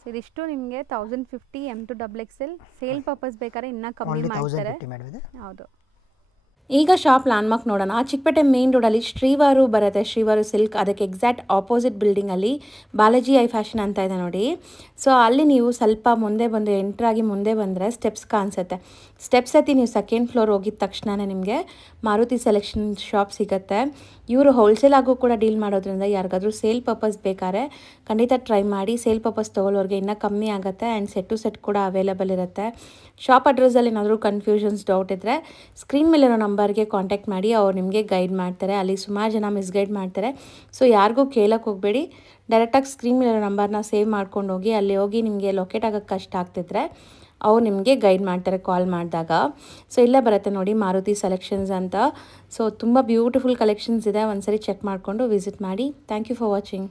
ಸೊ ಇದಿಷ್ಟು ನಿಮಗೆ 1050 M2XXL. ಸೇಲ್ ಪರ್ಪಸ್ ಬೇಕಾದ್ರೆ ಇನ್ನೂ ಕಮ್ಮಿ ಮಾಡ್ತಾರೆ. ಹೌದು. ಈಗ ಶಾಪ್ ಲ್ಯಾಂಡ್ಮಾರ್ಕ್ ನೋಡೋಣ. ಚಿಕ್ಕಪೇಟೆ ಮೇನ್ ರೋಡಲ್ಲಿ ಶ್ರೀವಾರು ಬರುತ್ತೆ, ಶ್ರೀವಾರು ಸಿಲ್ಕ್. ಅದಕ್ಕೆ ಎಕ್ಸಾಕ್ಟ್ ಆಪೋಸಿಟ್ ಬಿಲ್ಡಿಂಗಲ್ಲಿ ಬಾಲಾಜಿ ಐ ಫ್ಯಾಷನ್ ಅಂತ ಇದೆ ನೋಡಿ. ಸೊ ಅಲ್ಲಿ ನೀವು ಸ್ವಲ್ಪ ಮುಂದೆ ಬಂದು ಎಂಟ್ರಾಗಿ ಮುಂದೆ ಬಂದರೆ ಸ್ಟೆಪ್ಸ್ ಕಾಣಿಸುತ್ತೆ. ಸ್ಟೆಪ್ಸ್ ಹತ್ತಿ ನೀವು ಸೆಕೆಂಡ್ ಫ್ಲೋರ್ ಹೋಗಿದ ತಕ್ಷಣವೇ ನಿಮಗೆ ಮಾರುತಿ ಸೆಲೆಕ್ಷನ್ ಶಾಪ್ ಸಿಗುತ್ತೆ. ಇವರು ಹೋಲ್ಸೇಲ್ ಆಗು ಕೂಡ ಡೀಲ್ ಮಾಡೋದ್ರಿಂದ ಯಾರಿಗಾದ್ರೂ ಸೇಲ್ ಪರ್ಪಸ್ ಬೇಕಾದ್ರೆ ಖಂಡಿತ ಟ್ರೈ ಮಾಡಿ. ಸೇಲ್ ಪರ್ಪಸ್ ತೊಗೊಳ್ಳೋರಿಗೆ ಇನ್ನೂ ಕಮ್ಮಿ ಆಗುತ್ತೆ. ಆ್ಯಂಡ್ ಸೆಟ್ ಟು ಸೆಟ್ ಕೂಡ ಅವೈಲೇಬಲ್ ಇರುತ್ತೆ. ಶಾಪ್ ಅಡ್ರೆಸ್ಸಲ್ಲಿ ಏನಾದರೂ ಕನ್ಫ್ಯೂಷನ್ಸ್ ಡೌಟ್ ಇದ್ದರೆ ಸ್ಕ್ರೀನ್ ಮೇಲಿರೋ ನಂಬರ್ಗೆ ಕಾಂಟ್ಯಾಕ್ಟ್ ಮಾಡಿ, ಅವ್ರು ನಿಮಗೆ ಗೈಡ್ ಮಾಡ್ತಾರೆ. ಅಲ್ಲಿ ಸುಮಾರು ಜನ ಮಿಸ್ಗೈಡ್ ಮಾಡ್ತಾರೆ. ಸೊ ಯಾರಿಗೂ ಕೇಳೋಕ್ಕೆ ಹೋಗಬೇಡಿ, ಡೈರೆಕ್ಟಾಗಿ ಸ್ಕ್ರೀನ್ ಮೇಲಿರೋ ನಂಬರ್ನ ಸೇವ್ ಮಾಡ್ಕೊಂಡು ಹೋಗಿ. ಅಲ್ಲಿ ಹೋಗಿ ನಿಮಗೆ ಲೊಕೇಟ್ ಆಗೋಕ್ಕೆ ಕಷ್ಟ ಆಗ್ತಿದ್ರೆ ಅವ್ರು ನಿಮಗೆ ಗೈಡ್ ಮಾಡ್ತಾರೆ ಕಾಲ್ ಮಾಡಿದಾಗ. ಸೊ ಇಲ್ಲೇ ಬರುತ್ತೆ ನೋಡಿ ಮಾರುತಿ ಸೆಲೆಕ್ಷನ್ಸ್ ಅಂತ. ಸೊ ತುಂಬ ಬ್ಯೂಟಿಫುಲ್ ಕಲೆಕ್ಷನ್ಸ್ ಇದೆ, ಒಂದ್ಸರಿ ಚೆಕ್ ಮಾಡಿಕೊಂಡು ವಿಸಿಟ್ ಮಾಡಿ. Thank you for watching.